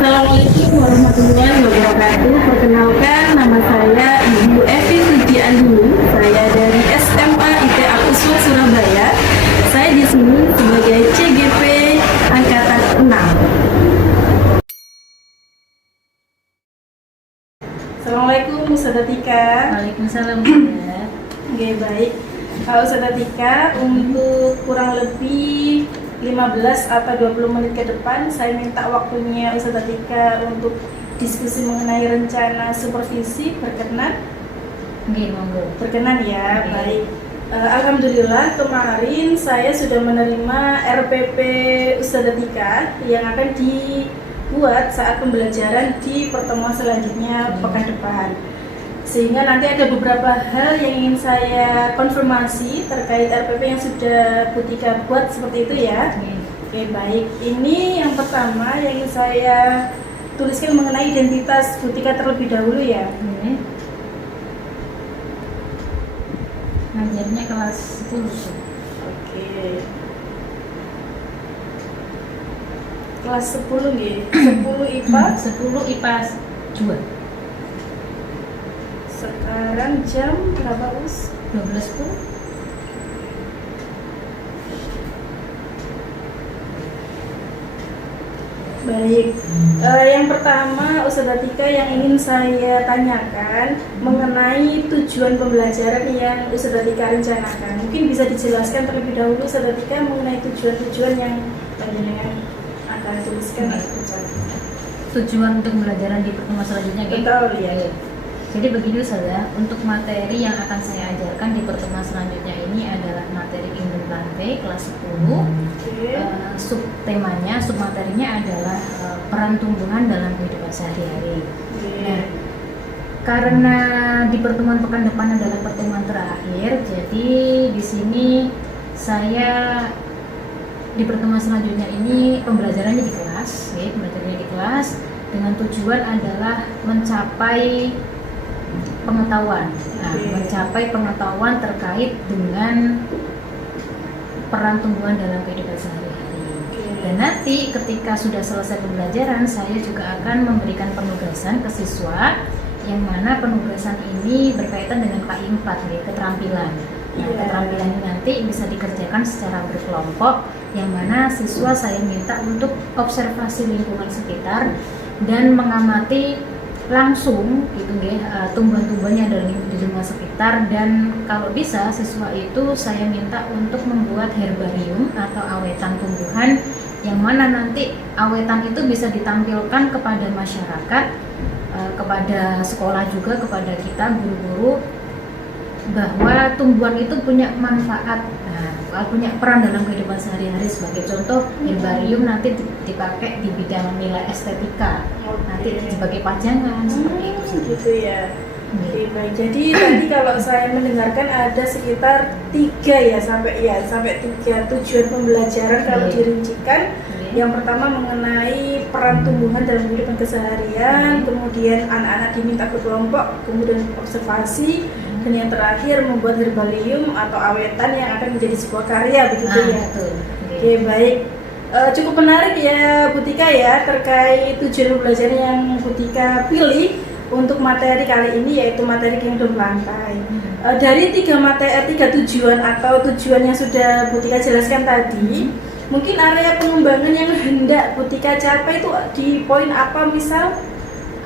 Assalamualaikum warahmatullahi wabarakatuh. Perkenalkan, nama saya Ibu Evi Sujiandulu. Saya dari SMA IT Al-Uswah Surabaya. Saya di sini sebagai CGP angkatan 6. Assalamualaikum Ustazah Tika. Waalaikumsalam. Ya. Oke, baik. Kalau Ustazah Tika, untuk kurang lebih 15 atau 20 menit ke depan, saya minta waktunya Ustazah Tika untuk diskusi mengenai rencana supervisi. Berkenan? Oke, monggo. Berkenan ya, Oke. baik. Alhamdulillah kemarin saya sudah menerima RPP Ustazah Tika yang akan dibuat saat pembelajaran di pertemuan selanjutnya pekan depan. Sehingga nanti ada beberapa hal yang ingin saya konfirmasi terkait RPP yang sudah Bu Tika buat seperti itu ya. Oke, baik. Ini yang pertama yang ingin saya tuliskan mengenai identitas Bu Tika terlebih dahulu ya. Ngajarnya kelas 10. Oke. Kelas 10 nggih. 10 IPA. 10 IPA 2. Sekarang jam berapa, Us? 12 pun. Baik. Yang pertama, Ustazah Tika yang ingin saya tanyakan mengenai tujuan pembelajaran yang Ustazah Tika rencanakan. Mungkin bisa dijelaskan terlebih dahulu Ustazah Tika mengenai tujuan-tujuan yang panjenengan akan tuliskan atau ucapkan. Tujuan untuk pembelajaran di pertemuan selanjutnya gitu. Betul ya. Jadi begini saja, untuk materi yang akan saya ajarkan di pertemuan selanjutnya ini adalah materi Indeplante kelas 10. Oke. Subtemanya, submaterinya adalah peran tumbuhan dalam kehidupan sehari-hari. Nah, karena di pertemuan pekan depan adalah pertemuan terakhir, jadi di sini saya di pertemuan selanjutnya ini pembelajarannya di kelas, ya, pembelajarannya di kelas dengan tujuan adalah mencapai pengetahuan, mencapai pengetahuan terkait dengan peran tumbuhan dalam kehidupan sehari-hari. Dan nanti ketika sudah selesai pembelajaran, saya juga akan memberikan penugasan ke siswa, yang mana penugasan ini berkaitan dengan KI 4, ya, keterampilan. Nah, keterampilan ini nanti bisa dikerjakan secara berkelompok, yang mana siswa saya minta untuk observasi lingkungan sekitar dan mengamati langsung gitu ya, tumbuhan-tumbuhan yang ada di lingkungan sekitar. Dan kalau bisa siswa itu saya minta untuk membuat herbarium atau awetan tumbuhan, yang mana nanti awetan itu bisa ditampilkan kepada masyarakat, kepada sekolah juga, kepada kita guru-guru, bahwa tumbuhan itu punya manfaat, punya peran dalam kehidupan sehari-hari. Sebagai contoh, herbarium nanti dipakai di bidang nilai estetika, nanti sebagai pajangan, seperti itu. Gitu ya. Oke, baik. Jadi tadi kalau saya mendengarkan ada sekitar 3 sampai 3 tujuan pembelajaran kalau dirincikan. Yang pertama mengenai peran tumbuhan dalam kehidupan keseharian, kemudian anak-anak diminta berkelompok, kemudian observasi, dan yang terakhir membuat herbarium atau awetan yang akan menjadi sebuah karya, begitu ya. Betul. Oke, baik. Cukup menarik ya Bu Tika ya terkait tujuan pembelajaran yang Bu Tika pilih untuk materi kali ini, yaitu materi kehidupan lantai. Dari 3 tujuan atau tujuan yang sudah Bu Tika jelaskan tadi, mungkin area pengembangan yang hendak Bu Tika capai itu di poin apa? Misal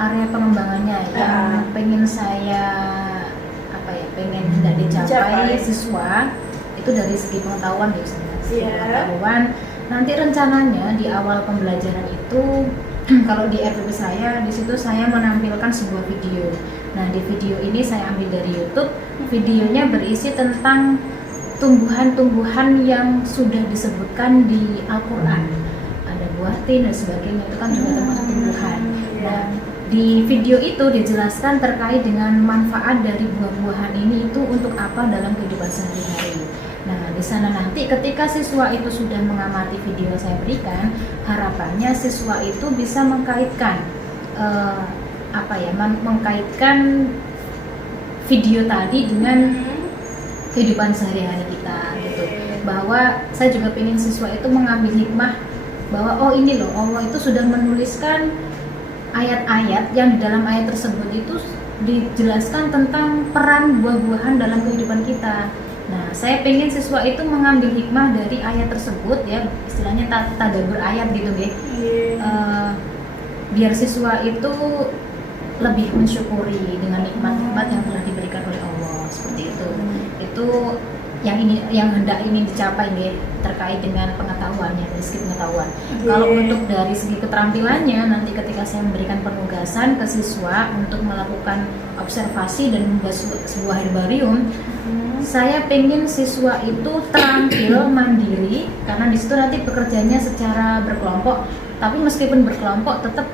area pengembangannya yang pengen saya pengen hendak dicapai siswa itu dari segi pengetahuan ya, pengetahuan. Nanti rencananya di awal pembelajaran itu kalau di RPP saya, di situ saya menampilkan sebuah video. Nah, di video ini saya ambil dari YouTube. Videonya berisi tentang tumbuhan-tumbuhan yang sudah disebutkan di Al-Quran. Ada buah tin dan sebagainya, itu kan juga termasuk tumbuhan. Nah, di video itu dijelaskan terkait dengan manfaat dari buah-buahan ini itu untuk apa dalam kehidupan sehari-hari. Nah, di sana nanti ketika siswa itu sudah mengamati video yang saya berikan, harapannya siswa itu bisa mengkaitkan mengkaitkan video tadi dengan kehidupan sehari-hari kita gitu. Bahwa saya juga ingin siswa itu mengambil hikmah bahwa oh ini loh, Allah itu sudah menuliskan ayat-ayat yang di dalam ayat tersebut itu dijelaskan tentang peran buah-buahan dalam kehidupan kita. Nah, saya pengen siswa itu mengambil hikmah dari ayat tersebut ya, istilahnya tadabbur ayat gitu ya. Biar siswa itu lebih mensyukuri dengan nikmat-nikmat yang telah diberikan oleh Allah, seperti itu. Itu yang hendak ini dicapai nih, terkait dengan pengetahuannya, dari segi pengetahuan. Kalau untuk dari segi keterampilannya, nanti ketika saya memberikan penugasan ke siswa untuk melakukan observasi dan membuat sebuah herbarium, saya pengen siswa itu terampil mandiri, karena di situ nanti bekerjanya secara berkelompok. Tapi meskipun berkelompok, tetap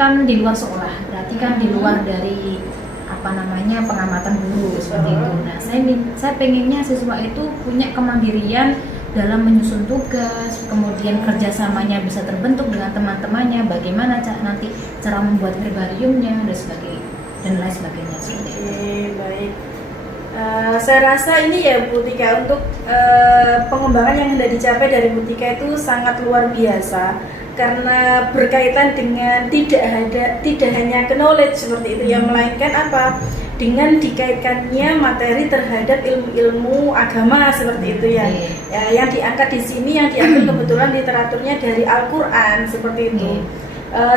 kan di luar sekolah, berarti kan di luar dari pengamatan guru, seperti itu. Nah, saya pengennya siswa itu punya kemandirian dalam menyusun tugas, kemudian kerjasamanya bisa terbentuk dengan teman-temannya, bagaimana nanti cara membuat herbariumnya dan lain sebagainya. Baik. Saya rasa ini ya Bu Tika, untuk pengembangan yang hendak dicapai dari Bu Tika itu sangat luar biasa, karena berkaitan dengan tidak hanya knowledge seperti itu yang melainkan dengan dikaitkannya materi terhadap ilmu agama seperti itu ya. Yang diangkat di sini, yang diambil kebetulan literaturnya dari Al-Quran seperti itu.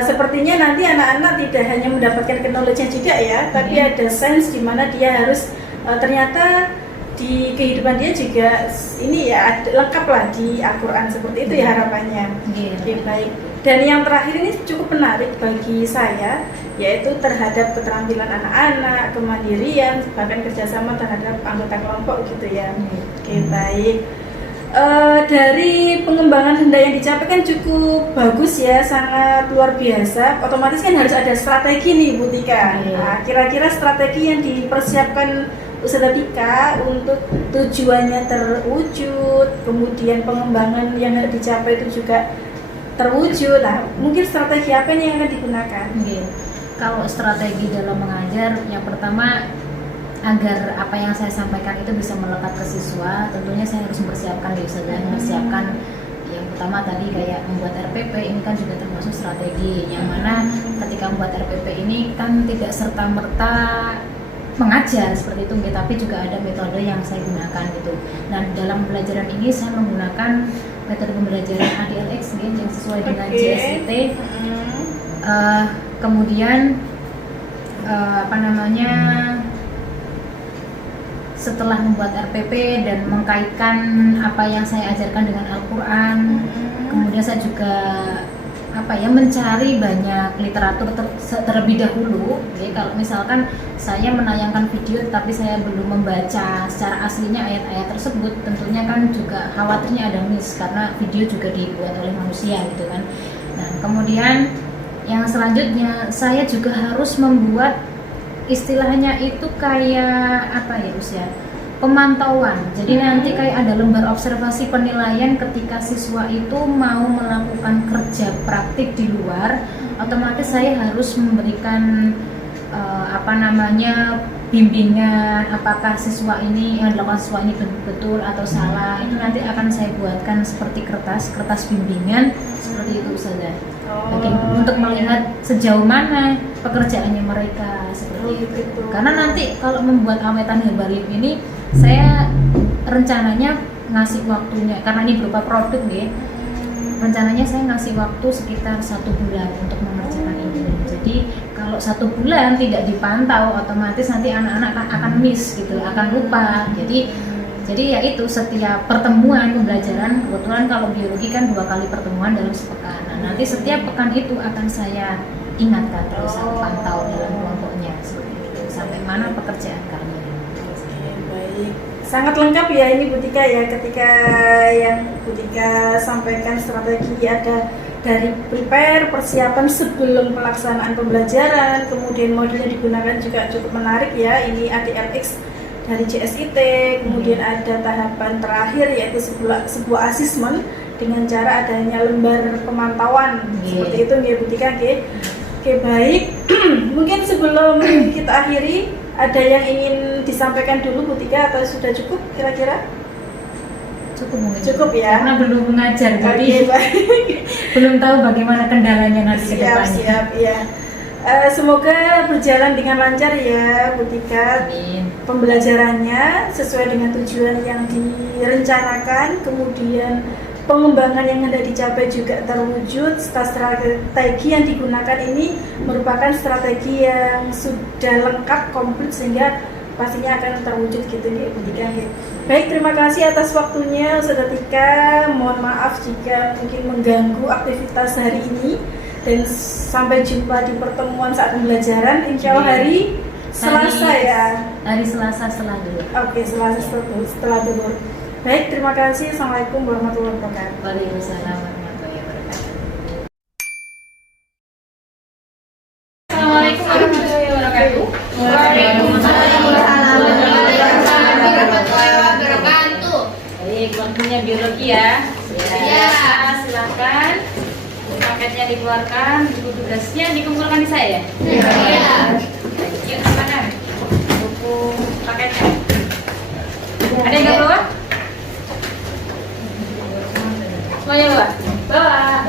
Sepertinya nanti anak-anak tidak hanya mendapatkan knowledge-nya juga ya, tapi ada sense di mana dia harus ternyata di kehidupan dia juga ini ya lengkap lah di Al-Quran, seperti itu ya harapannya. Baik. Dan yang terakhir ini cukup menarik bagi saya, yaitu terhadap keterampilan anak-anak, kemandirian, bahkan kerjasama terhadap anggota kelompok gitu ya. Baik. Dari pengembangan hendak yang dicapai kan cukup bagus ya, sangat luar biasa. Otomatis kan harus ada strategi nih Bu Tika. Nah, kira-kira strategi yang dipersiapkan Ustazah Tika untuk tujuannya terwujud, kemudian pengembangan yang harus dicapai itu juga terwujud. Nah, mungkin strategi apa nih yang akan digunakan? Kalau strategi dalam mengajar, yang pertama, agar apa yang saya sampaikan itu bisa melekat ke siswa, tentunya saya harus mempersiapkan mempersiapkan yang pertama tadi kayak membuat RPP, ini kan juga termasuk strategi, yang mana ketika membuat RPP ini kan tidak serta-merta mengajar seperti itu, tapi juga ada metode yang saya gunakan gitu. Dan dalam pembelajaran ini saya menggunakan metode pembelajaran ADLX yang sesuai dengan JSIT. Kemudian setelah membuat RPP dan mengkaitkan apa yang saya ajarkan dengan Al-Quran, kemudian saya juga mencari banyak literatur terlebih dahulu. Jadi kalau misalkan saya menayangkan video tapi saya belum membaca secara aslinya ayat-ayat tersebut, tentunya kan juga khawatirnya ada miss, karena video juga dibuat oleh manusia gitu kan. Nah, kemudian yang selanjutnya saya juga harus membuat istilahnya itu kayak pemantauan. Jadi nanti kayak ada lembar observasi penilaian ketika siswa itu mau melakukan kerja praktik di luar, otomatis saya harus memberikan bimbingan, apakah siswa ini yang dilakukan siswa ini betul atau salah. Itu nanti akan saya buatkan seperti kertas bimbingan seperti itu saja. Untuk melihat sejauh mana pekerjaannya mereka seperti itu. Karena nanti kalau membuat awetan herbarium ini, saya rencananya ngasih waktunya, karena ini berupa produk nih, rencananya saya ngasih waktu sekitar 1 bulan untuk mengerjakan ini. Jadi kalau 1 bulan tidak dipantau, otomatis nanti anak-anak akan miss gitu, akan lupa. Jadi ya itu, setiap pertemuan pembelajaran, kebetulan kalau biologi kan 2 kali pertemuan dalam sepekan. Nah, nanti setiap pekan itu akan saya ingatkan terus, saya pantau dalam kelompoknya seperti itu, sampai mana pekerjaan kami. Baik, sangat lengkap ya ini Bu Tika ya, ketika yang Bu Tika sampaikan strategi ada dari prepare, persiapan sebelum pelaksanaan pembelajaran, kemudian modul yang digunakan juga cukup menarik ya, ini ADLX dari JSIT, kemudian ada tahapan terakhir yaitu sebuah asesmen dengan cara adanya lembar pemantauan seperti itu ya Bu Tika. Oke, baik. Mungkin sebelum kita akhiri, ada yang ingin disampaikan dulu Bu Tika atau sudah cukup kira-kira? Cukup ya, karena belum mengajar, jadi belum tahu bagaimana kendalanya nanti ke depannya. Siap ya. Semoga berjalan dengan lancar ya Bu Tika. Amin. Pembelajarannya sesuai dengan tujuan yang direncanakan, kemudian pengembangan yang hendak dicapai juga terwujud. Strategi yang digunakan ini merupakan strategi yang sudah lengkap, komplit, sehingga pastinya akan terwujud gitu nih Bu Tika. Baik, terima kasih atas waktunya Ustazah Tika. Mohon maaf jika mungkin mengganggu aktivitas hari ini, dan sampai jumpa di pertemuan saat pembelajaran insya Allah hari Selasa ya. Hari Selasa setelah dulu. Oke, Selasa setelah dulu. Baik, terima kasih. Assalamualaikum warahmatullahi wabarakatuh. Waalaikumsalam warahmatullahi wabarakatuh. Assalamualaikum warahmatullahi wabarakatuh. Waalaikumsalam warahmatullahi wabarakatuh. Baik, waktunya biologi ya. Ya. Silakan. Paketnya dikeluarkan, buku tugasnya dikumpulkan di saya. Ya. Yuk, silakan. Buku paketnya. Ada yang nggak bawa? Semuanya bawa? Bawa.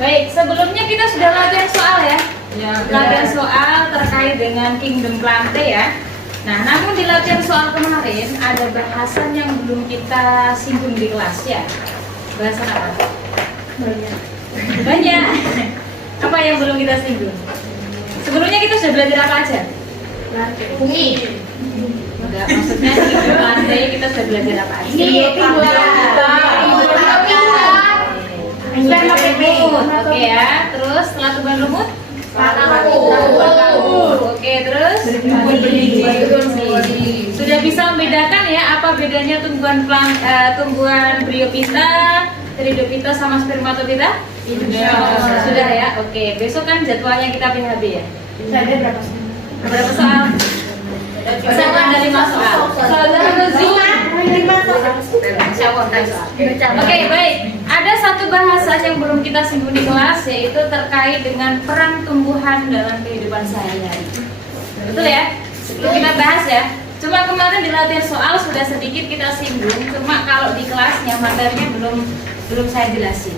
Baik, sebelumnya kita sudah latihan soal ya. Latihan soal terkait dengan Kingdom Plante ya. Nah, namun di latihan soal kemarin ada bahasan yang belum kita singgung di kelas ya. Bahasan apa? Banyak. Apa yang belum kita singgung? Sebelumnya kita sudah belajar apa aja? Bumi. Enggak, maksudnya Kingdom Plante kita sudah belajar apa aja? Oke ya. Terus setelah tumbuhan rumut? Oke, terus sudah bisa membedakan ya apa bedanya tumbuhan Bryophyta, Pteridophyta sama Spermatophyta? Sudah ya. Oke, besok kan jadwalnya kita PHB ya. Berapa soal? Sama ada 5 soal. Oke, baik. Ada satu bahasan yang belum kita singgung di kelas, yaitu terkait dengan peran tumbuhan dalam kehidupan sehari-hari. Betul ya? Sebelum kita bahas ya. Cuma kemarin di latihan soal sudah sedikit kita singgung, cuma kalau di kelasnya materinya belum saya jelasin.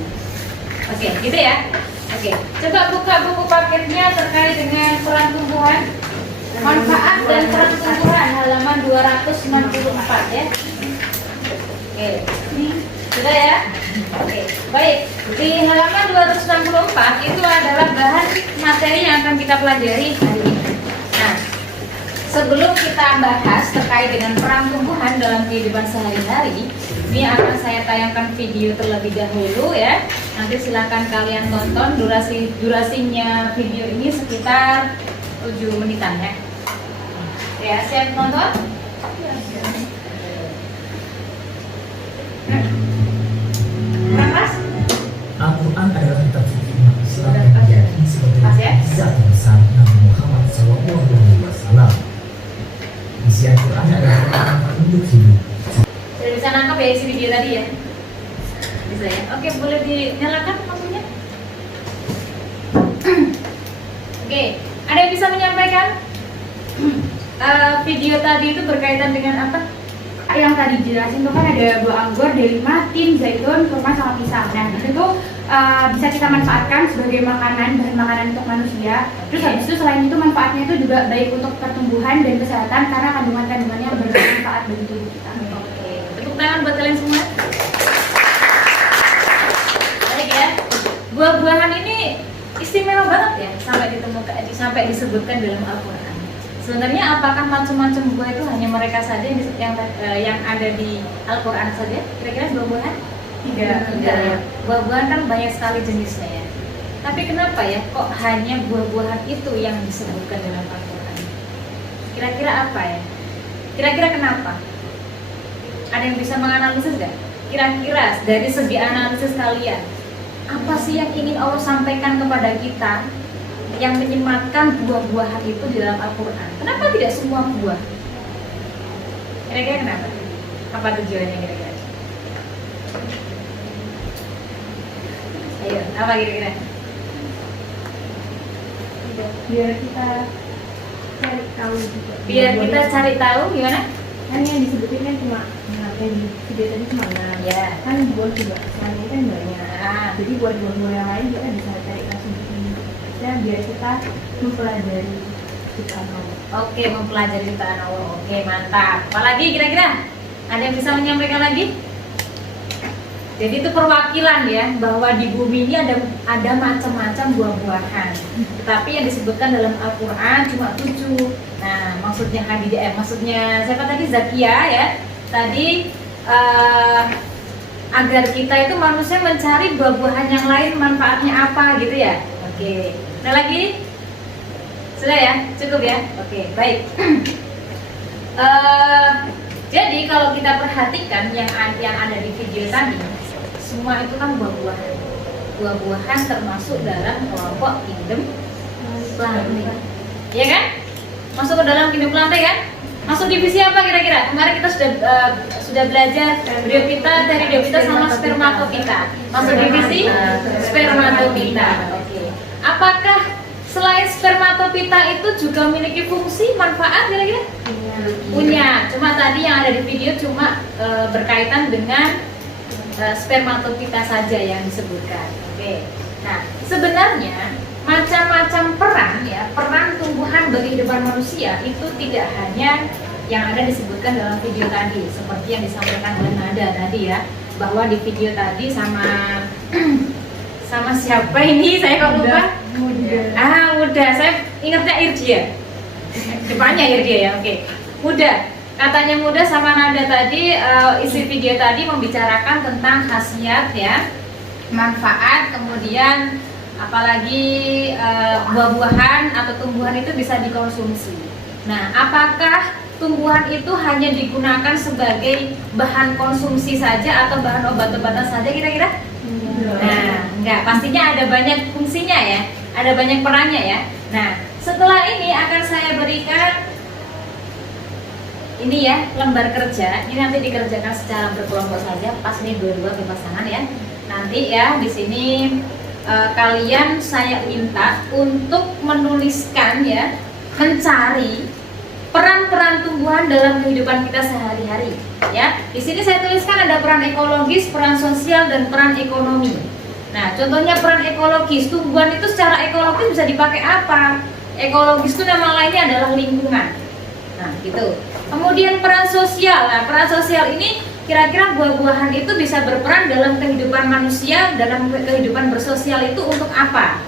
Oke, gitu ya. Oke, coba buka buku paketnya terkait dengan peran tumbuhan. Manfaat dan peran tumbuhan halaman 264 ya. Oke, sudah ya. Oke, baik. Di halaman 264 itu adalah bahan materi yang akan kita pelajari hari ini. Nah, sebelum kita bahas terkait dengan peran tumbuhan dalam kehidupan sehari-hari, ini akan saya tayangkan video terlebih dahulu ya. Nanti silakan kalian tonton. Durasinya video ini sekitar 7 menitan ya. Ya, siap nonton? Mas? Al-Quran adalah kitab suci umat Islam yang diyakini sebagai zat besar Nabi Muhammad SAW. Isi Al-Quran adalah petunjuk hidup. Sudah bisa nangkap ya isi video tadi ya? Bisa ya? Oke, boleh dinyalakan lampunya? Oke, ada yang bisa menyampaikan? Video tadi itu berkaitan dengan apa? Yang tadi jelasin itu kan ada buah anggur, delima, tin, zaitun, kurma, sama pisang. Nah itu bisa kita manfaatkan sebagai bahan makanan untuk manusia. Terus habis itu selain itu manfaatnya itu juga baik untuk pertumbuhan dan kesehatan karena kandungan-kandungannya bermanfaat bagi tubuh kita. Oke, tepuk tangan buat kalian semua. Baik ya, buah-buahan ini istimewa banget ya sampai disebutkan dalam Al-Quran. Sebenarnya apakah macam-macam buah itu hanya mereka saja yang ada di Al-Quran saja? Kira-kira buah-buahan? Tidak ya. Buah-buahan kan banyak sekali jenisnya ya. Tapi kenapa ya kok hanya buah-buahan itu yang disebutkan dalam Al-Quran? Kira-kira apa ya? Kira-kira kenapa? Ada yang bisa menganalisis nggak? Kira-kira dari segi analisis kalian, apa sih yang ingin Allah sampaikan kepada kita yang menyematkan buah-buahan itu di dalam Al-Quran? Kenapa tidak semua buah? Kira-kira kenapa? Apa tujuannya kira-kira? Ayo, apa kira-kira? Biar kita cari tahu juga. Biar kita cari tahu gimana? Kan yang disebutin kan cuma yang di video tadi cuma Ya. kan buah juga. Selain itu kan banyak. Jadi buat buah-buah yang lain kita bisa cari konsumsi. Dan biar kita mempelajari ciptaan Allah. Oke, mempelajari ciptaan Allah. Oke, mantap. Apalagi kira-kira? Ada yang bisa menyampaikan lagi? Jadi itu perwakilan ya, bahwa di bumi ini ada macam-macam buah-buahan. Tetapi yang disebutkan dalam Al-Quran cuma 7. Nah, maksudnya maksudnya siapa tadi? Zakia ya. Tadi agar kita itu manusia mencari buah-buahan yang lain manfaatnya apa gitu ya. Oke. Ada lagi? Sudah ya? Cukup ya? Oke, baik. Jadi kalau kita perhatikan yang ada di video tadi, semua itu kan buah-buahan. Buah-buahan termasuk dalam kelompok kingdom plantae. Iya kan? Masuk ke dalam kingdom plantae kan? Masuk divisi apa kira-kira? Kemarin kita sudah belajar Pteridiopita sama Spermatopita. Masuk divisi Spermatopita. Oke. Apakah selain Spermatopita itu juga memiliki fungsi manfaat kira-kira? Punya. Cuma tadi yang ada di video cuma berkaitan dengan Spermatopita saja yang disebutkan. Oke. Nah, sebenarnya macam-macam peran tumbuhan bagi kehidupan manusia itu tidak hanya yang ada disebutkan dalam video tadi, seperti yang disampaikan oleh Nada tadi ya, bahwa di video tadi sama siapa ini saya kok lupa? Muda. Saya ingatnya Irdia. Depannya Irdia ya. Oke. Muda. Katanya Muda sama Nada tadi, isi video tadi membicarakan tentang khasiat ya, manfaat, kemudian apalagi buah-buahan atau tumbuhan itu bisa dikonsumsi. Nah, apakah tumbuhan itu hanya digunakan sebagai bahan konsumsi saja atau bahan obat-obatan saja kira-kira? Nah, enggak, pastinya ada banyak fungsinya ya, ada banyak perannya ya. Nah, setelah ini akan saya berikan ini ya, lembar kerja. Ini nanti dikerjakan secara berkelompok saja, pas ini dua-dua berpasangan ya. Nanti ya di sini kalian saya minta untuk menuliskan ya, mencari peran-peran tumbuhan dalam kehidupan kita sehari-hari ya. Di sini saya tuliskan ada peran ekologis, peran sosial, dan peran ekonomi. Nah, contohnya peran ekologis, tumbuhan itu secara ekologis bisa dipakai apa? Ekologis itu nama lainnya adalah lingkungan. Nah, gitu. Kemudian peran sosial. Nah, peran sosial ini kira-kira buah-buahan itu bisa berperan dalam kehidupan manusia, dalam kehidupan bersosial itu untuk apa?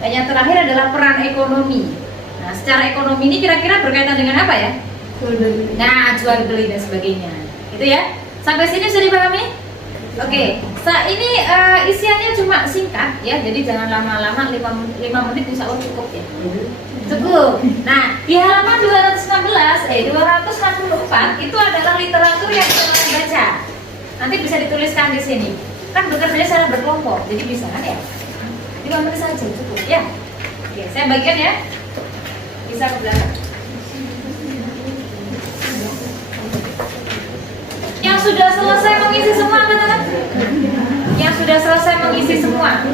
Dan yang terakhir adalah peran ekonomi. Nah, secara ekonomi ini kira-kira berkaitan dengan apa ya? Nah, jual beli dan sebagainya. Itu ya. Sampai sini sudah dipahami? Oke. Ini isiannya cuma singkat ya. Jadi jangan lama-lama, 5 menit insya Allah cukup ya. Cukup. Nah, di halaman 264 itu adalah literatur yang kalian baca. Nanti bisa dituliskan di sini. Kan bekerja secara berkelompok, jadi bisa kan ya? 5 menit saja cukup ya. Oke, saya bagian ya. Bisa ke belakang. Yang sudah selesai mengisi semua katakan? Yang sudah selesai mengisi semua.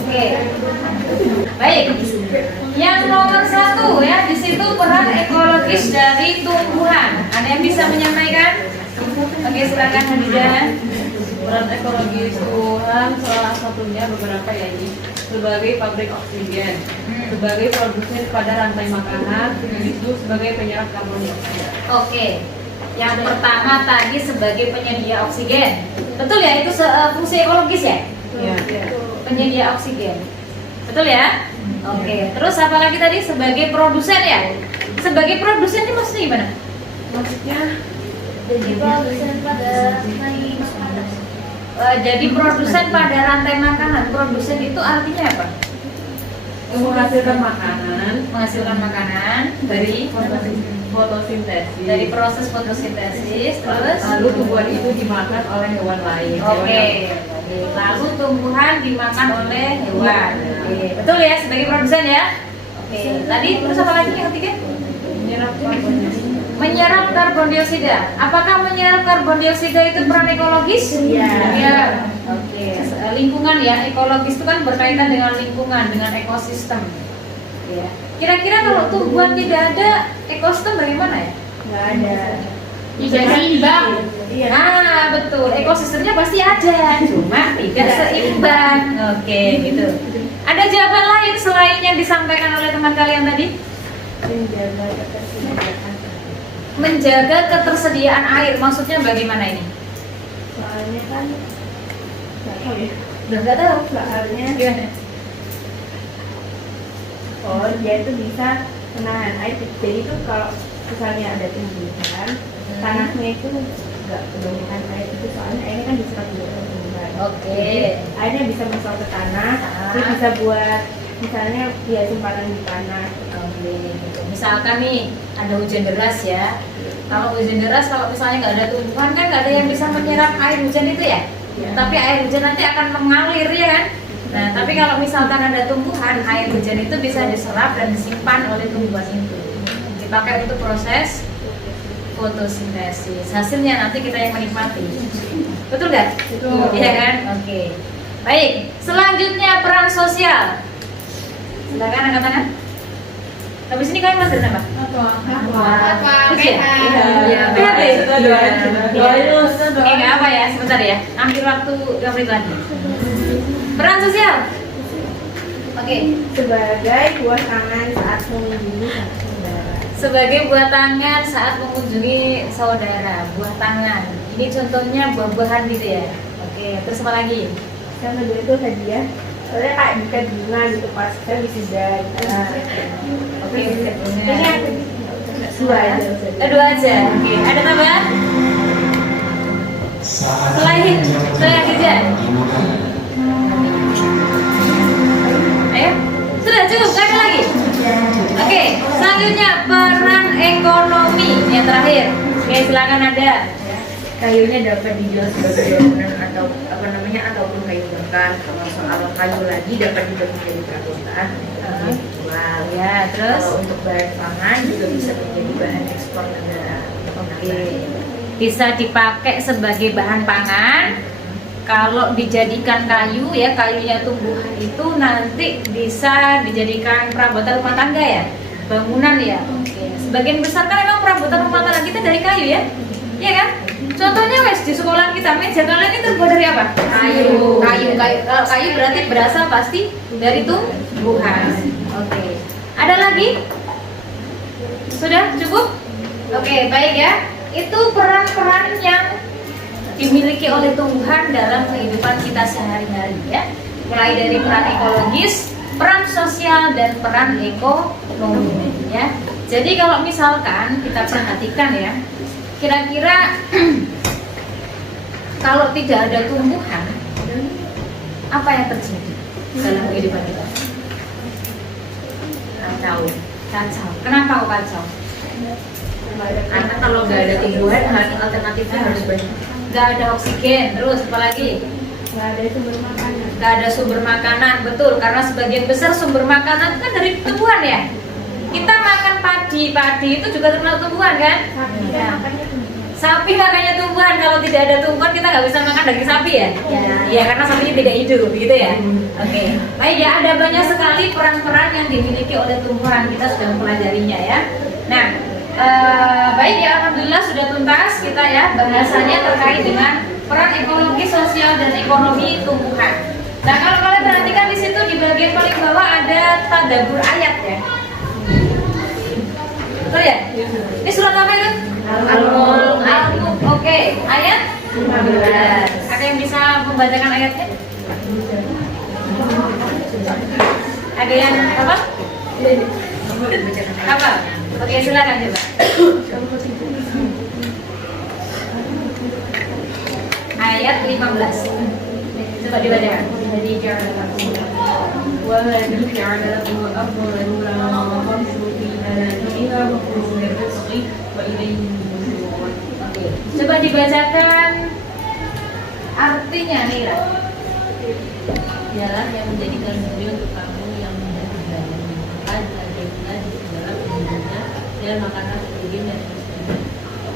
Oke. Baik. Yang nomor 1 ya, di situ peran ekologis dari tumbuhan. Ada yang bisa menyampaikan? Oke, silakan Hadidah. Peran ekologis tumbuhan salah satunya beberapa ya ini, sebagai pabrik oksigen, sebagai produsen pada rantai makanan, itu sebagai penyerap karbon dioksida. Oke. Yang pertama tadi sebagai penyedia oksigen. Betul ya, itu fungsi ekologis ya? Iya. Penyedia oksigen. Betul ya? Oke. Terus apa lagi tadi? Sebagai produsen ya? Sebagai produsen ini maksudnya gimana? Maksudnya Jadi produsen pada rantai makanan. Jadi produsen pada rantai makanan. Produsen itu artinya apa? menghasilkan makanan Menghasilkan makanan dari fotosintesis. dari proses fotosintesis. Terus Lalu tumbuhan itu dimakan oleh hewan lain. oke. Lalu tumbuhan dimakan oleh hewan. Oke. Betul ya, sebagai produsen ya. Oke. Tadi terus apa lagi yang ketiga? Menyerap karbon dioksida. Menyerap karbon dioksida. Apakah menyerap karbon dioksida itu peran ekologis? Iya. Ya. Oke. Lingkungan ya, ekologis itu kan berkaitan dengan lingkungan, dengan ekosistem. Ya. Kira-kira kalau tumbuhan tidak ada ekosistem bagaimana ya? Nggak ada. Tidak seimbang. Iya. Nah, betul. betul. Ekosistemnya pasti ada, cuma tidak seimbang. Oke, gitu. Ada jawaban lain selain yang disampaikan oleh teman kalian tadi? Menjaga ketersediaan air, maksudnya bagaimana ini? Soalnya kan nggak tahu ya. Udah nggak tahu. Soalnya Gimana? oh dia itu bisa menahan air. Jadi itu kalau misalnya ada tumbuhan, tanahnya itu nggak kebanyakan air itu, soalnya airnya kan diserap juga oleh tumbuhan. Oke. Jadi, airnya bisa masuk ke tanah, terus bisa buat misalnya dia simpanan di tanah. Oke, gitu. Misalkan nih ada hujan deras ya. Kalau hujan deras, kalau misalnya nggak ada tumbuhan kan nggak ada yang bisa menyerap air hujan itu ya. Tapi air hujan nanti akan mengalir ya kan. Nah, tapi kalau misalkan ada tumbuhan, air hujan itu bisa diserap dan disimpan oleh tumbuhan itu. Dipakai untuk proses fotosintesis. Hasilnya nanti kita yang menikmati. Betul nggak? Betul. Iya kan? Oke. Baik. Selanjutnya peran sosial. Silakan angkat tangan. Habis ini kalian masih apa? Apa? Ujian? Iya. PHB. Oke, nggak apa ya, sebentar ya. Ambil waktu 2 menit lagi. Peran sosial. Oke. Sebagai buah tangan saat mengunjungi saudara. Sebagai buah tangan saat mengunjungi saudara, buah tangan. Ini contohnya buah-buahan gitu ya. Oke, terus apa lagi? Yang kedua itu hadiah. Soalnya kayak bukan bunga gitu pas kita wisuda. Oke, bukan bunga. Ini yang dua aja. Dua aja. Oke, ada tambahan? Selain kerja. Ayo, sudah cukup, nggak ada lagi. Oke, selanjutnya peran ekonomi yang terakhir. Oke, silakan ada. Kayunya dapat dijual sebagai bangunan atau apa namanya ataupun kayu bakar. Kalau soal kayu lagi dapat juga menjadi perabotan, dijual. Ya, terus Kalau untuk bahan pangan juga bisa menjadi bahan ekspor negara. oke, bisa dipakai sebagai bahan pangan. Kalau dijadikan kayu ya, kayunya tumbuhan itu nanti bisa dijadikan perabotan rumah tangga ya, bangunan ya. Oke. Sebagian besar kan memang perabotan rumah tangga kita dari kayu ya, iya kan? Contohnya wes di sekolah kita meja kalian itu terbuat dari apa? Kayu. Kalau kayu berarti berasal pasti dari tumbuhan. Oke. Ada lagi? Sudah cukup? Oke, baik ya. Itu peran-peran yang dimiliki oleh tumbuhan dalam kehidupan kita sehari-hari ya. Mulai dari peran ekologis, peran sosial dan peran ekonomi ya. Jadi kalau misalkan kita perhatikan ya, kira-kira kalau tidak ada tumbuhan, apa yang terjadi dalam kehidupan kita? Kacau. Kenapa kok kacau? Karena kalau nggak ada tumbuhan, alternatifnya harus banyak. Nggak ada oksigen, terus apa lagi? Nggak ada sumber makanan. Nggak ada sumber makanan, betul. Karena sebagian besar sumber makanan kan dari tumbuhan ya. Kita makan padi itu juga termasuk tumbuhan kan? Sapi kan makannya tumbuhan. Sapi makannya tumbuhan. Kalau tidak ada tumbuhan kita nggak bisa makan daging sapi ya? Ya karena sapinya tidak hidup, gitu ya. Oke. Baik ya, ada banyak sekali peran-peran yang dimiliki oleh tumbuhan. Kita sudah mempelajarinya ya. Nah, baik ya, alhamdulillah sudah tuntas kita ya bahasannya terkait dengan peran ekologi, sosial dan ekonomi tumbuhan. Nah, kalau kalian perhatikan di situ di bagian paling bawah ada tadabbur ayat ya. Betul ya? Ini surat apa itu? Al-Mulk. Oke, ayat 15. Ada yang bisa membacakan ayatnya? Ada yang apa? Apa? Oke, silakan coba. Ayat 15. Coba dibacakan. والذي جعل لكم الأرض ذلولا فامشوا في مناكبها وكلوا من رزقه وإليه النشور. Coba dibacakan artinya nih lah. Dialah yang menjadikan bumi untuk kamu yang menjadi jalan maka jadilah di dalam hidupnya dan makanlah sebagian dari istrinya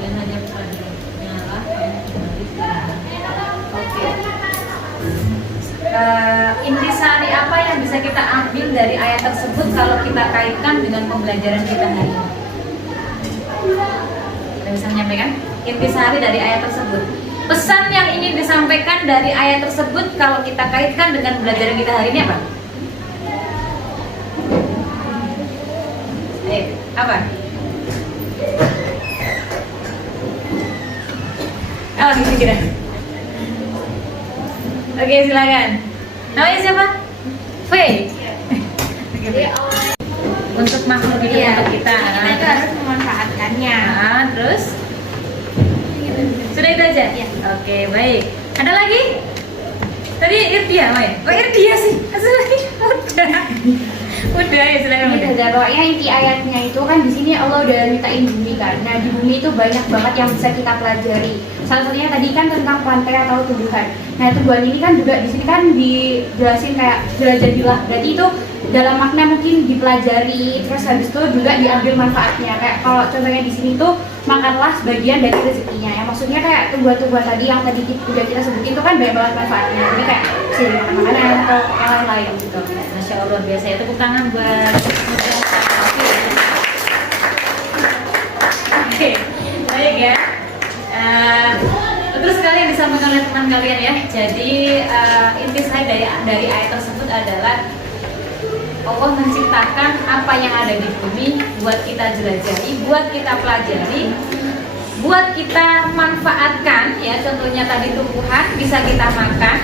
dan hanya padanya lah yang kembali Oke. Intisari apa yang bisa kita ambil dari ayat tersebut kalau kita kaitkan dengan pembelajaran kita hari ini? Kita bisa menyampaikan intisari dari ayat tersebut. Pesan yang sampaikan dari ayat tersebut kalau kita kaitkan dengan pembelajaran kita hari ini apa? Apa? Oh, kira-kira. Oke, silakan. Namanya siapa? V. Untuk makhluk hidup untuk kita. Kita itu harus memanfaatkannya. Nah, terus? Sudah itu aja? Iya. Oke, baik. Ada lagi? Tadi Irdia, Maya. Oh, Irdia sih. Udah ya, silakan. Ini ada pokoknya inti ayatnya itu kan di sini Allah udah nyiptain bumi kan. Nah di bumi itu banyak banget yang bisa kita pelajari. Salah satunya tadi kan tentang pantai atau tumbuhan. Nah tumbuhan ini kan juga di sini kan dijelasin kayak jelajadilah. Berarti itu dalam makna mungkin dipelajari. Terus habis itu juga diambil manfaatnya. Kayak kalau contohnya di sini tuh makanlah sebagian dari rezekinya. Yang maksudnya kayak tumbuhan-tumbuhan tadi yang tadi udah kita sebutin itu kan banyak banget manfaatnya. Jadi kayak bisa dimakan makanan atau yang lain-lain gitu. Masya Allah, luar biasa ya. Tepuk tangan buat Oke, baik ya. Betul sekali yang disampaikan oleh teman kalian ya. Jadi inti saya dari ayat tersebut adalah Allah menciptakan apa yang ada di bumi buat kita jelajahi, buat kita pelajari, buat kita manfaatkan ya. Contohnya tadi tumbuhan bisa kita makan,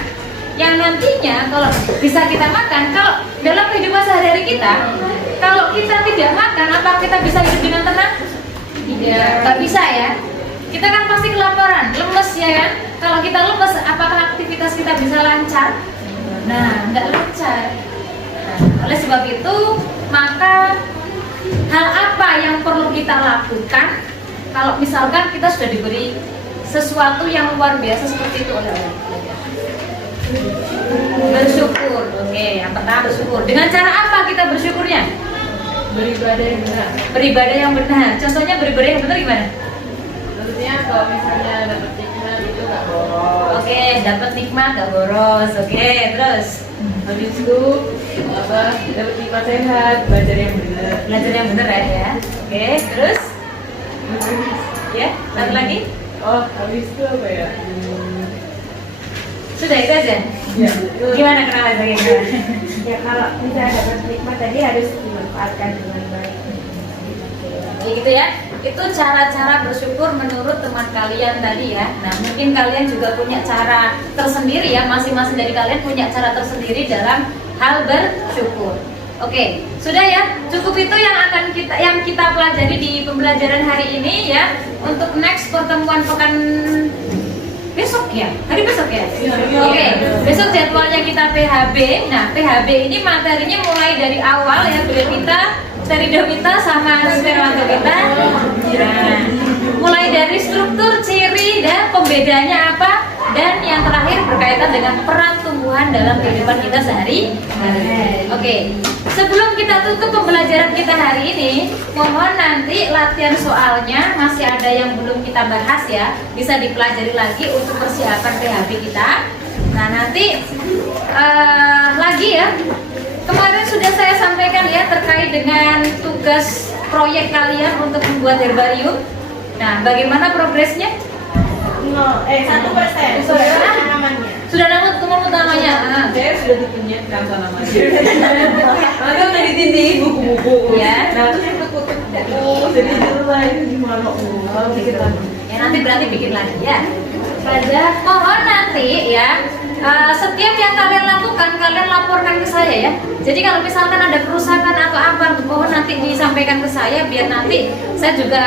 yang nantinya kalau bisa kita makan, kalau dalam kehidupan sehari-hari kita, kalau kita tidak makan, apa kita bisa hidup dengan tenang? Tidak, nggak bisa ya. Kita kan pasti kelaparan, lemes ya kan? Kalau kita lemes, apakah aktivitas kita bisa lancar? Nah, nggak lancar. Nah, oleh sebab itu, maka hal apa yang perlu kita lakukan kalau misalkan kita sudah diberi sesuatu yang luar biasa seperti itu oleh Allah? Bersyukur. Oke, yang pertama bersyukur. Dengan cara apa kita bersyukurnya? Beribadah yang benar. Beribadah yang benar. Contohnya beribadah yang benar gimana? Maksudnya kalau misalnya dapat nikmat itu nggak boros. Oke, dapat nikmat gak boros. Oke, terus Habis itu dapat nikmat sehat, belajar yang benar. belajar yang benar ya. Oke, terus ya, satu lagi. Oh, habis itu apa ya? Sudah itu aja. Ya. Gimana kenalan bagaimana? Ya kalau misalnya dapat nikmat tadi harus dimanfaatkan dengan baik. Ya gitu ya. Itu cara-cara bersyukur menurut teman kalian tadi ya. Nah, mungkin kalian juga punya cara tersendiri ya. Masing-masing dari kalian punya cara tersendiri dalam hal bersyukur. Oke, sudah ya. Cukup itu yang kita pelajari di pembelajaran hari ini ya. Untuk next pertemuan pekan besok ya, hari besok ya. Oke, besok jadwalnya kita PHB. Nah, PHB ini materinya mulai dari awal ya, beliau kita dari Davita sama Sperwanto kita. Nah, mulai dari struktur, ciri dan pembedanya apa, dan yang terakhir berkaitan dengan peran tumbuhan dalam kehidupan kita sehari-hari. Oke, sebelum kita tutup pembelajaran kita hari ini, mohon nanti latihan soalnya masih ada yang belum kita bahas ya, bisa dipelajari lagi untuk persiapan PHB kita. Nah nanti lagi ya, kemarin sudah saya sampaikan ya terkait dengan tugas proyek kalian untuk membuat herbarium. Nah bagaimana progresnya? 1%. Sudah namanya. Sudah nemu namanya. Saya sudah dipunyaikan tanamannya. Nanti udah ditindih buku-buku. Ya. Nah terus yang kekutuk. Jadi jelas itu gimana? Kalau kita Ya nanti berarti bikin lagi ya. Mohon nanti ya setiap yang kalian lakukan kalian laporkan ke saya ya. Jadi kalau misalkan ada kerusakan atau apa, mohon nanti disampaikan ke saya biar nanti saya juga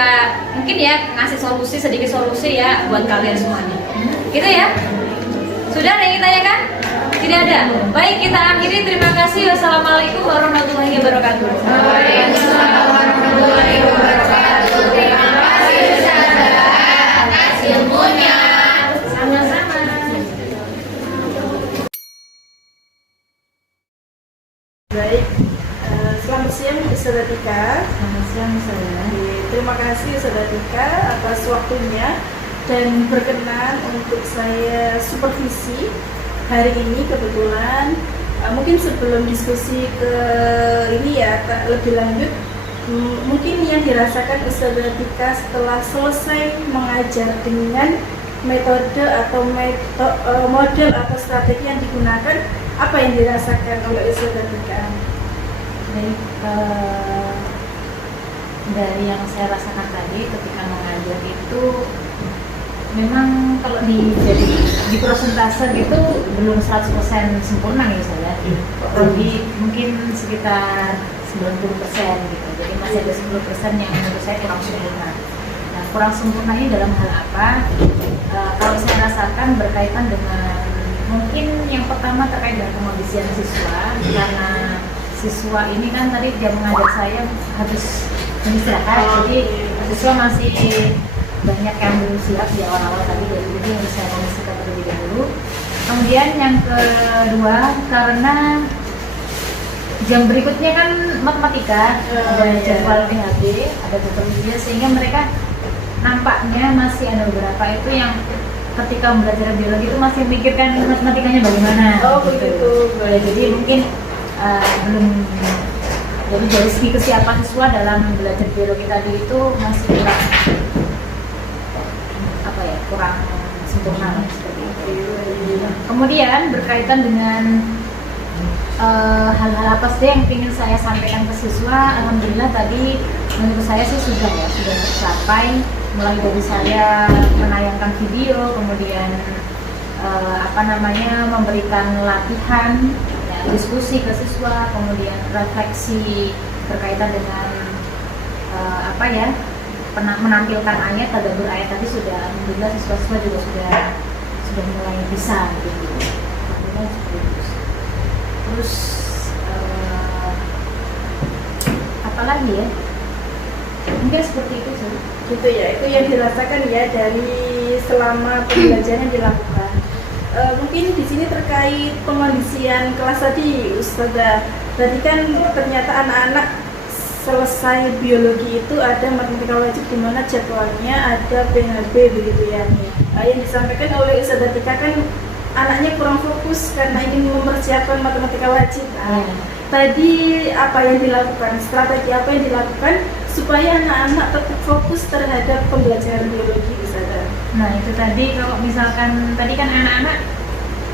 mungkin ya ngasih sedikit solusi ya buat kalian semuanya. Gitu ya. Sudah ada yang ditanyakan? Tidak ada. Baik, kita akhiri. Terima kasih. Wassalamualaikum warahmatullahi wabarakatuh. Waalaikumsalam warahmatullahi wabarakatuh. Terima kasih Ustazah atas ilmunya. Sama-sama. Baik, selamat siang Ustazah Tika. Selamat siang saya. Terima kasih Ustazah Tika atas waktunya dan berkenan untuk saya supervisi hari ini. Kebetulan mungkin sebelum diskusi ke ini ya lebih lanjut, mungkin yang dirasakan Ustazah Tika setelah selesai mengajar dengan metode atau model atau strategi yang digunakan, apa yang dirasakan oleh Ustazah Tika? Baik, dari yang saya rasakan tadi ketika mengajar itu memang kalau di persentase gitu belum 100% sempurna ya saya, tapi mungkin sekitar 90% gitu. Jadi masih ada 10% yang menurut saya kurang sempurna. Nah, kurang sempurna ini dalam hal apa? Kalau saya rasakan berkaitan dengan mungkin yang pertama terkait dengan penghabisian siswa, karena siswa ini kan tadi jam mengajar saya habis beristirahat, jadi siswa masih banyak yang belum siap di awal-awal tadi, jadi itu yang saya kondisikan terlebih dahulu. Kemudian yang kedua, karena jam berikutnya kan matematika, ada jadwal PHB, ada tutorialnya, sehingga mereka nampaknya masih ada beberapa itu yang ketika belajar biologi itu masih mikirkan matematikanya bagaimana. Oh begitu. Jadi mungkin belum, jadi dari segi kesiapan siswa dalam belajar biologi tadi itu masih kurang sempurna seperti itu. Kemudian berkaitan dengan hal-hal apa sih yang ingin saya sampaikan ke siswa, alhamdulillah tadi menurut saya sih sudah tercapai, mulai dari saya menayangkan video, kemudian memberikan latihan, ya, diskusi ke siswa, kemudian refleksi berkaitan dengan menampilkan ayat, tadabbur ayat tadi sudah, alhamdulillah siswa-siswa juga sudah mulai bisa gitu. Alhamdulillah seperti itu. Terus apa lagi ya? Mungkin seperti itu sih. Gitu ya, itu yang dirasakan ya dari selama pembelajaran yang dilakukan. Mungkin di sini terkait pengondisian kelas tadi, Ustazah. Tadi kan ternyata anak-anak selesai biologi itu ada matematika wajib di mana jadwalnya ada PHB begitu ya. Yang disampaikan oleh Ustazah Tika kan anaknya kurang fokus karena ingin mempersiapkan matematika wajib. Tadi apa yang dilakukan? Strategi apa yang dilakukan supaya anak-anak tetap fokus terhadap pembelajaran biologi, Ustazah? Nah itu tadi kalau misalkan tadi kan anak-anak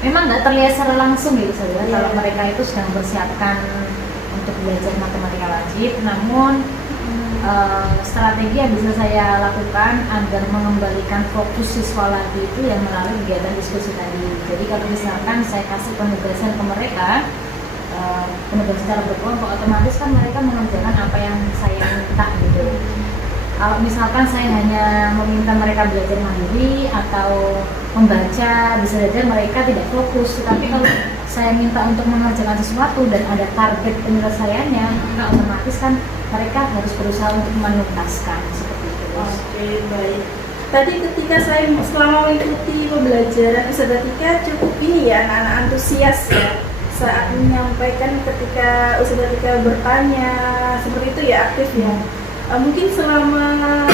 memang nggak terlihat secara langsung gitu saja kalau mereka itu sedang mempersiapkan untuk belajar matematika wajib, namun strategi yang bisa saya lakukan agar mengembalikan fokus siswa lagi itu yang melalui kegiatan diskusi tadi. Jadi kalau misalkan saya kasih penugasan ke mereka, penugasan secara berkelompok, otomatis kan mereka mengerjakan apa yang saya minta gitu. Kalau misalkan saya hanya meminta mereka belajar mandiri atau membaca, bisa saja mereka tidak fokus. Tapi kalau saya minta untuk mengerjakan sesuatu dan ada target penyelesaiannya, maka otomatis kan mereka harus berusaha untuk menuntaskan seperti itu. Oke, baik. Tadi ketika saya selama mengikuti pembelajaran Ustazah Tika cukup ini ya, anak-anak antusias ya saat menyampaikan ketika Ustazah Tika bertanya seperti itu ya, aktif ya. Mungkin selama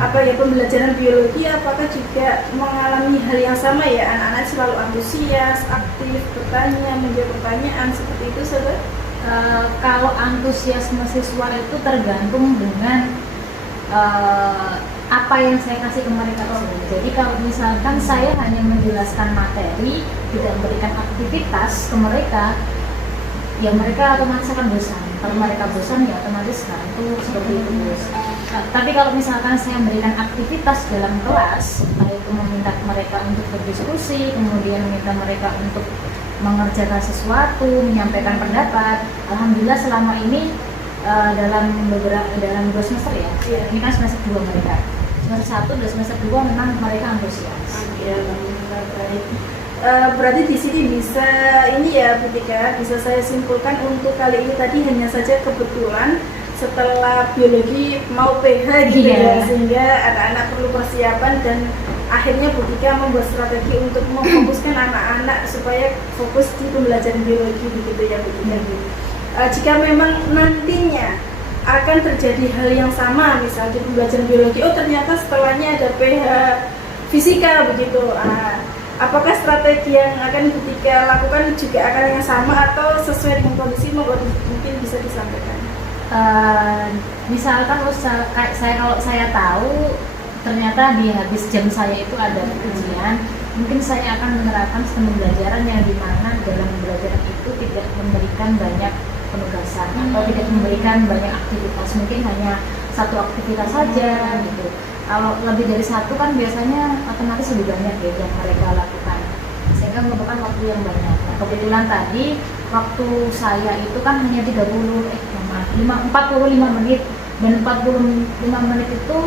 pembelajaran biologi apakah juga mengalami hal yang sama ya, anak-anak selalu antusias, aktif, bertanya, menjawab pertanyaan seperti itu, Saudara? Kalau antusiasme siswa itu tergantung dengan apa yang saya kasih ke mereka tersebut. Jadi kalau misalkan saya hanya menjelaskan materi, tidak memberikan aktivitas ke mereka, ya mereka otomatis akan bosan. Kalau mereka bosan ya otomatis itu seperti itu. Tapi kalau misalkan saya memberikan aktivitas dalam kelas, entah itu meminta mereka untuk berdiskusi, kemudian meminta mereka untuk mengerjakan sesuatu, menyampaikan pendapat, alhamdulillah selama ini dalam 2 semester ya, ini kan semester 2 mereka, semester 1 dan semester 2 memang mereka antusias. Ya, baik. Berarti di sini bisa ini ya, Bu Tika, bisa saya simpulkan untuk kali ini tadi hanya saja kebetulan setelah biologi mau PH gitu ya, sehingga anak-anak perlu persiapan dan akhirnya Bu Tika membuat strategi untuk memfokuskan anak-anak supaya fokus di pembelajaran biologi begitu ya, Bu Tika. Jika memang nantinya akan terjadi hal yang sama, misalnya di pembelajaran biologi, oh ternyata setelahnya ada PH fisika begitu. Apakah strategi yang akan ketika lakukan juga akan yang sama atau sesuai dengan kondisi, mungkin bisa disampaikan? Misalkan kalau saya tahu ternyata di habis jam saya itu ada ujian, mungkin saya akan menerapkan sistem pembelajaran yang dimana dalam pembelajaran itu tidak memberikan banyak penugasan atau tidak memberikan banyak aktivitas, mungkin hanya satu aktivitas saja gitu. Kalau lebih dari satu kan biasanya otomatis lebih banyak ya yang mereka lakukan, sehingga membutuhkan waktu yang banyak. Nah, kebetulan tadi waktu saya itu kan hanya 45 menit, dan 45 menit itu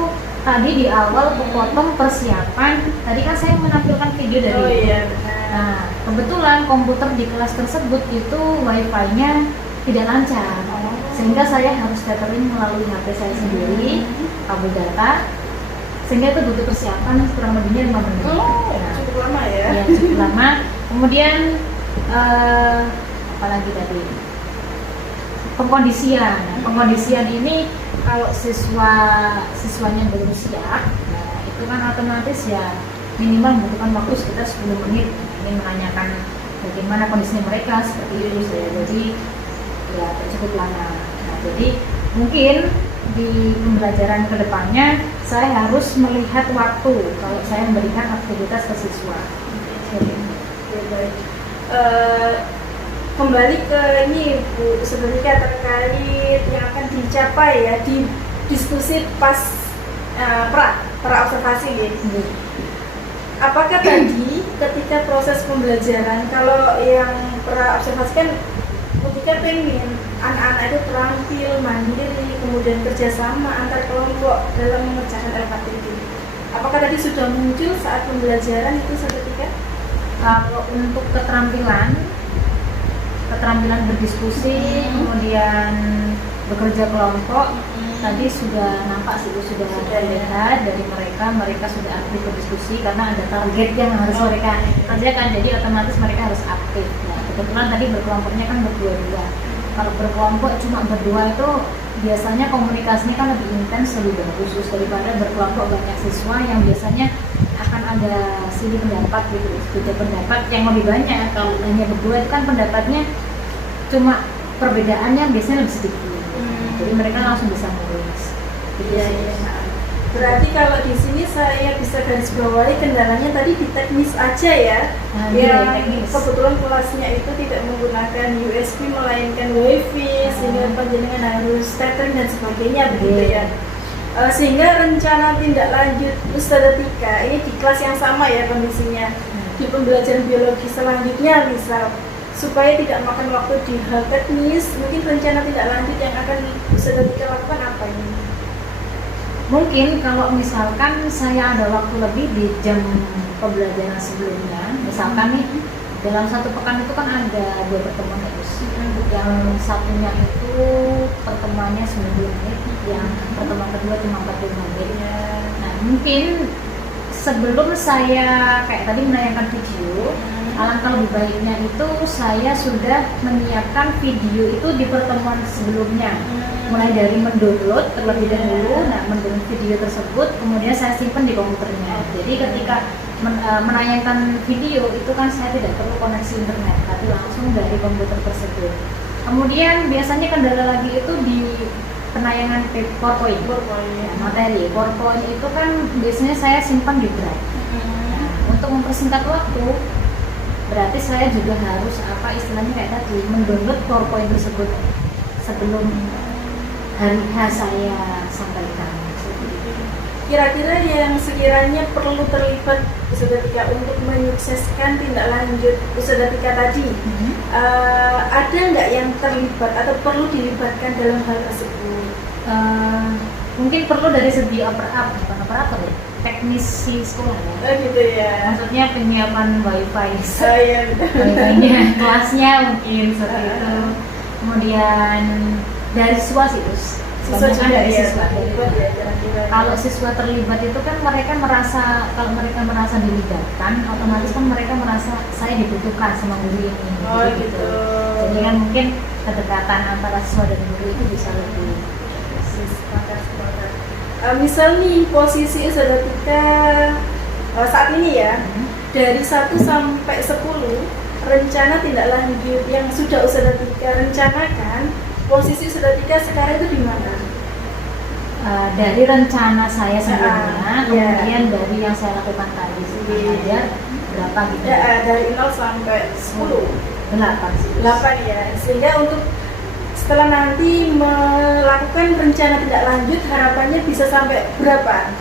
tadi di awal kepotong persiapan. Tadi kan saya menampilkan video dari Oh itu. iya benar. Nah, kebetulan komputer di kelas tersebut itu wifi-nya tidak lancar, sehingga saya harus tethering melalui HP saya sendiri, kabel data, sehingga itu butuh persiapan kurang lebihnya 5 menit. Oh, Nah, cukup lama ya. ya cukup lama. Kemudian apalagi tadi pengkondisian. Nah, pengkondisian ini kalau siswanya belum siap, nah, itu kan otomatis ya minimal membutuhkan waktu sekitar 10 menit ingin menanyakan bagaimana kondisinya mereka seperti itu. Jadi ya cukup lama. Nah, jadi mungkin di pembelajaran kedepannya saya harus melihat waktu kalau saya memberikan aktivitas ke siswa. Jadi, Oke, baik. Kembali ke ini Bu, sebenarnya terkait yang akan dicapai ya di diskusi pas pra observasi gitu. Apakah tadi ketika proses pembelajaran, kalau yang pra observasi kan ketika pengen anak-anak itu terampil, mandiri, kemudian kerjasama antar kelompok dalam mengerjakan LKTD. Apakah tadi sudah muncul saat pembelajaran itu seketika? kalau untuk keterampilan berdiskusi, kemudian bekerja kelompok, tadi sudah nampak sih, sudah terlihat dari mereka sudah aktif berdiskusi karena ada target yang harus mereka kerjakan, jadi otomatis mereka harus aktif. Nah, kebetulan tadi berkelompoknya kan berdua-dua. Kalau berkelompok cuma berdua itu biasanya komunikasinya kan lebih intens, lebih bagus daripada berkelompok banyak siswa yang biasanya akan ada silih pendapat gitu, beda pendapat yang lebih banyak. Kalau hanya berdua itu kan pendapatnya cuma perbedaannya biasanya lebih sedikit, jadi mereka langsung bisa nulis. Iya, iya. Berarti kalau di sini saya bisa garis bawahi kendalanya tadi di teknis aja ya. Nah, Ya, di teknis. kebetulan kelasnya itu tidak menggunakan USB melainkan WiFi, sehingga panjenengan harus tethering dan sebagainya begitu ya. Sehingga rencana tindak lanjut Ustazah Tika ini di kelas yang sama ya kondisinya, di pembelajaran biologi selanjutnya misal, supaya tidak makan waktu di hal teknis, mungkin rencana tindak lanjut yang akan Ustazah Tika lakukan apa ini? Mungkin kalau misalkan saya ada waktu lebih di jam pembelajaran sebelumnya, misalkan nih dalam satu pekan itu kan ada 2 pertemuan terus. Yang satunya itu pertemuannya 90 menit, yang pertemuan kedua cuma 45 menit. Nah, mungkin sebelum saya kayak tadi menayangkan video, alangkah lebih baiknya itu saya sudah menyiapkan video itu di pertemuan sebelumnya, mulai dari mendownload terlebih dahulu. Nah, mendownload video tersebut kemudian saya simpan di komputernya. Jadi ketika menayangkan video itu kan saya tidak perlu koneksi internet, tapi langsung dari komputer tersebut. Kemudian biasanya kendala lagi itu di penayangan PowerPoint. Ya, materi PowerPoint itu kan biasanya saya simpan di drive. Nah, untuk mempersingkat waktu, berarti saya juga harus istilahnya kayak tadi mendownload PowerPoint tersebut sebelum hari H saya sampaikan. Kira-kira yang sekiranya perlu terlibat Ustazah Tika untuk menyukseskan tindak lanjut Ustazah Tika tadi, ada nggak yang terlibat atau perlu dilibatkan dalam hal tersebut? Mungkin perlu dari segi bukan operator ya, teknisi sekolah ya. Oh gitu ya. Maksudnya penyiapan wifi, Oh iya betul. wifi-nya, kelasnya mungkin seperti itu. Kemudian dari siswa sih terus. Siswa juga dari ya, siswa. terlibat ya, kira-kira. Kalau siswa terlibat itu kan kalau mereka merasa dilibatkan, otomatis kan mereka merasa saya dibutuhkan sama guru ini. Oh gitu. Jadi kan mungkin kedekatan antara siswa dan guru itu bisa lebih. Sepakat. Misal nih posisi Ustazah Tika saat ini ya, dari 1 sampai 10 rencana tindak lanjut yang sudah Ustazah Tika rencanakan, posisi Ustazah Tika sekarang itu di mana? dari rencana saya sebelumnya, iya. kemudian dari yang saya lakukan tadi mengajar berapa gitu? Ya, dari 0 sampai 10. 8 sih. 8 ya. Sehingga untuk setelah nanti melakukan rencana tidak lanjut harapannya bisa sampai berapa?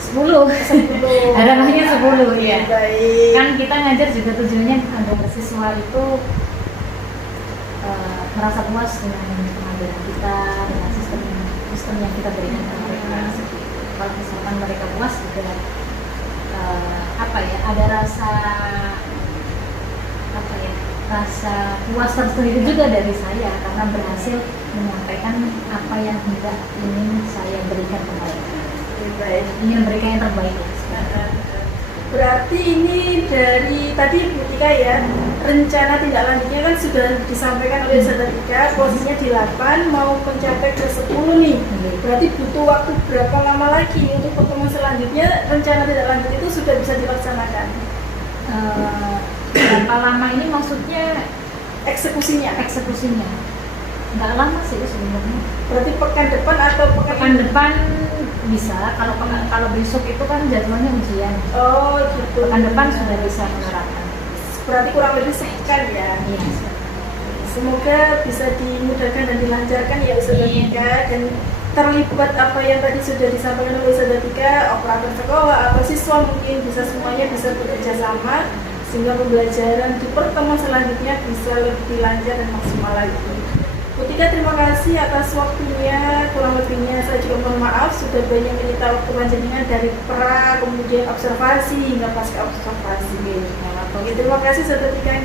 10. 10. Harapannya 10 ya. Baik. Kan kita ngajar juga tujuannya agar siswa itu merasa puas dengan pengajaran kita, dengan sistem yang kita berikan ke mereka. Kalau misalkan mereka puas juga ada rasa puas tersendiri juga dari saya karena berhasil menyampaikan apa yang tidak ingin saya berikan ke mereka. Baik. Ingin memberikan yang terbaik. Berarti ini dari tadi Bu Tika ya, rencana tindak lanjutnya kan sudah disampaikan oleh Ustazah Tika, posisinya di 8 mau mencapai ke 10 nih. Berarti butuh waktu berapa lama lagi untuk pertemuan selanjutnya rencana tindak lanjut itu sudah bisa dilaksanakan? Berapa lama ini maksudnya Eksekusinya? nggak lama sih sebenarnya. Berarti pekan depan atau Pekan depan bisa, kalau besok itu kan jadwalnya ujian. Oh gitu. Pekan depan sudah bisa menerapkan. Berarti kurang lebih sepekan ya. Iya. Semoga bisa dimudahkan dan dilancarkan ya Ustazah Tika, dan terlibat apa yang tadi sudah disampaikan oleh Ustazah Tika, operator sekolah atau siswa mungkin bisa semuanya bisa bekerja sama sehingga pembelajaran di pertemuan selanjutnya bisa lebih lancar dan maksimal lagi. Bu Tika, terima kasih atas waktunya. Kurang lebihnya saya juga mohon maaf sudah banyak menyita waktu panjenengan dari pra, kemudian observasi hingga pasca observasi. Terima kasih Ustazah Tika.